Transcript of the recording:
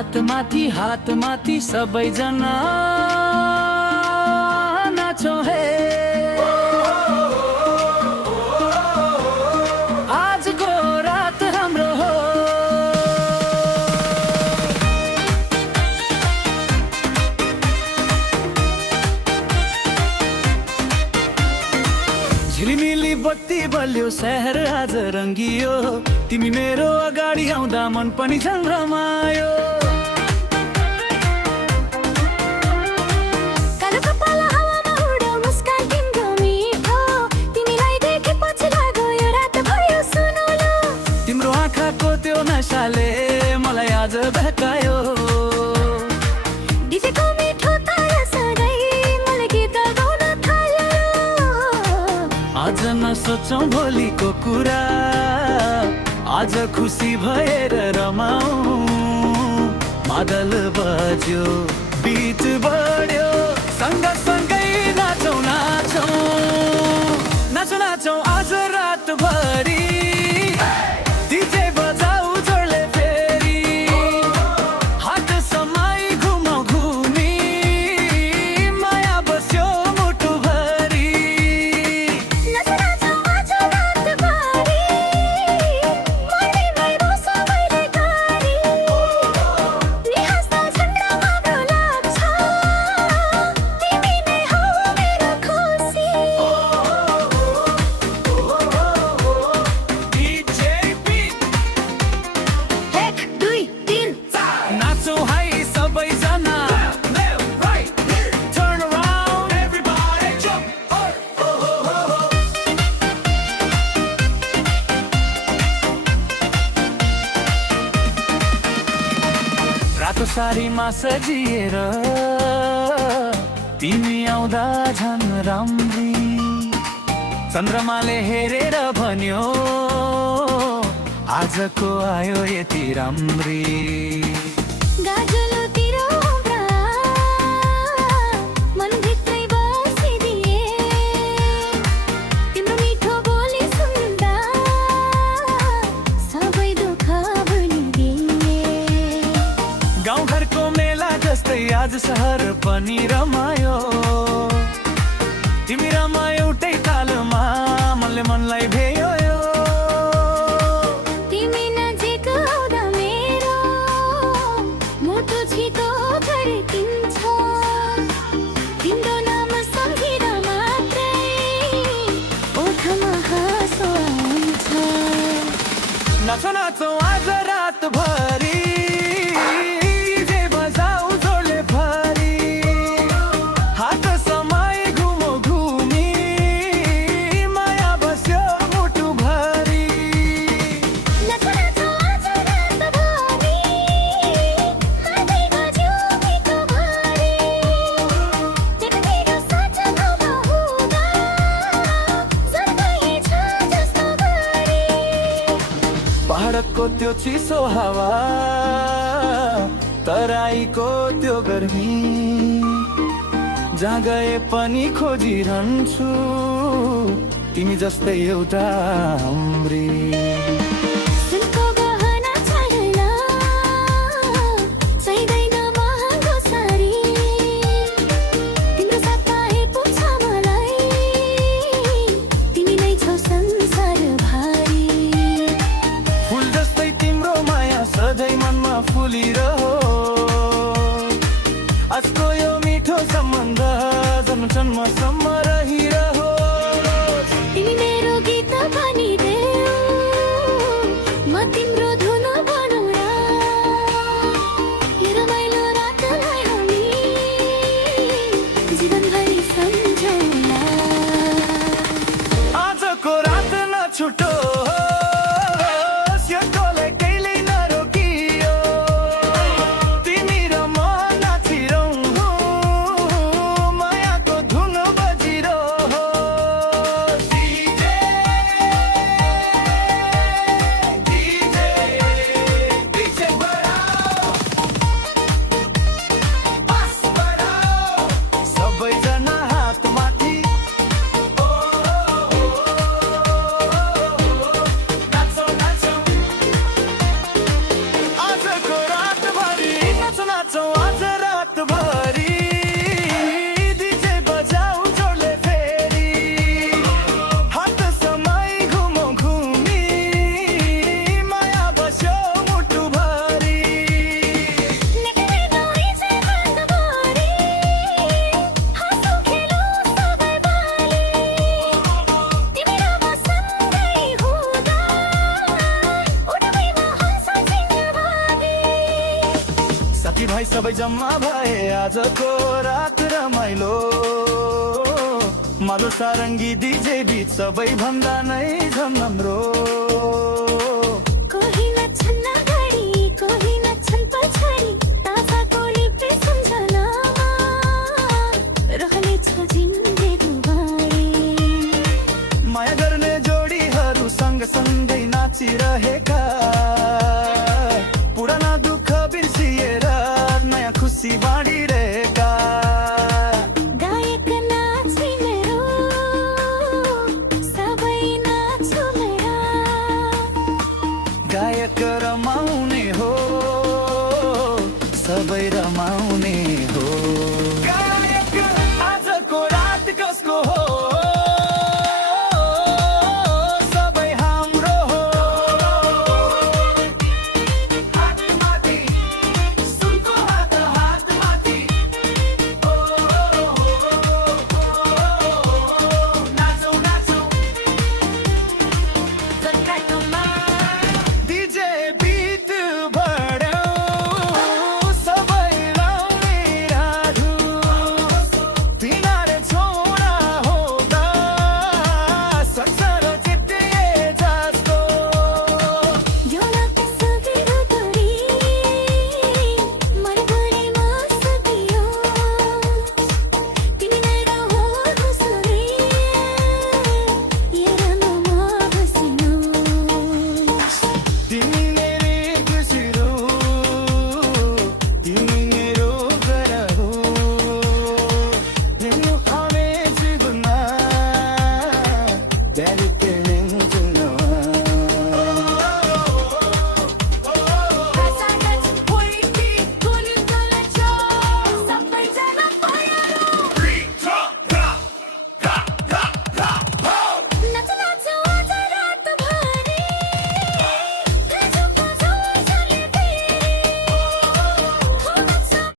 हात माथि सबैजना नाचौं हे। आजको रात हाम्रो हो। झिलिमिली बत्ती बल्यो शहर आज रंगियो, तिमी मेरो अगाडि आउँदा मन पनि झन् रमायो। तिम्रो आँखाको त्यो नशाले मलाई आज बहकायो। डिजेको मिठो तारा सँगै मलाई गीत गाउन थाल्यो। आज नसोचौं भोलिको कुरा, आज खुसी भएर रमाऊ। मादल बज्यो बीट बढ्यो, सँगसँगै नाचौं नाचौं नाचौं नाचौं आज रातभरि। डीजे बजाऊ जोडले फेरि, हात समाई घुमाऊ घुमी, माया बस्यो मुटुभरि। नाचौं नाचौं आज रातभरि, मर्निङमै बसौँ मैले गाडी। नि हाँस्दा झन् रमाइलो लाग्छ, तिमी नै हौ मेरो खुसी। एक दुई तीन नाचौं है सबैजना, turn around everybody jump, रातो सारीमा सजिएर तिमी आउँदा झन् राम्री। चन्द्रमाले हेरेर भन्यो आजको आयो यति राम्री। गाजलोतिर उम्रा मनभित्रै बसिदिए, तिम्रो मिठो बोली सुन्दा सबै दुःख भुलिदिए। गाउँघरको मेला जस्तै आज सहर पनि रमायो। तिमी रमायो एउटै तालमा, मनले मनलाई भेयो। तिमी नजिक आउँदा मेरो मुटु छिटो धड्किन्छ। तिम्रो नाम सम्झिँदा मात्रै ओठमा हाँसो आउँछ। नाचौं नाचौं आज रातभरि, डीजे बजाऊ जोडले फरि, हात समाई घुमौ घुमी, माया बस्यो मुटुभरि। नाचौं नाचौं आज रातभरि, हातै बज्यो मिठो भरि। तिम्रो साँझमा हुँदा सर्दै छ जस्तो गरी। पहाडको त्यो चिसो हावा, तराईको त्यो गर्मी, जहाँ गए पनि खोजिरहन्छु तिमी जस्तै एउटा हाम्री। सुनको गहना चाहिँदैन, चाहिँदैन महँगो साडी। तिम्रो साथमा हेर्छ मलाई, तिमी नै छौ संसार भारी। फुल जस्तै तिम्रो माया सधैँ मनमा फुलिरहो। आजको यो मिठो सम्बन्ध जन्म जन्मसम्म रहिरहो। तिमी मेरो गीत भनिदेऊ, सबै जम्मा भए आजको रात रमाइलो मालो सारङ्गी डिजे बिच सबै भन्दा नै झन् राम्रो कोही नाच्छन् अगाडि कोही नाच्छन् पछाडि तासा कोलीकै सम्झनामा रहनेछ जिन्दगीभरि माया गर्ने जोडीहरू सँगसँगै नाचिरहेका पुराना दुःख बिर्सिएर नयाँ खुसी बाँडिरहेका गायक नाची मेरो सबै नाचो मेरा गायक रमाउने हो सबै रमाउने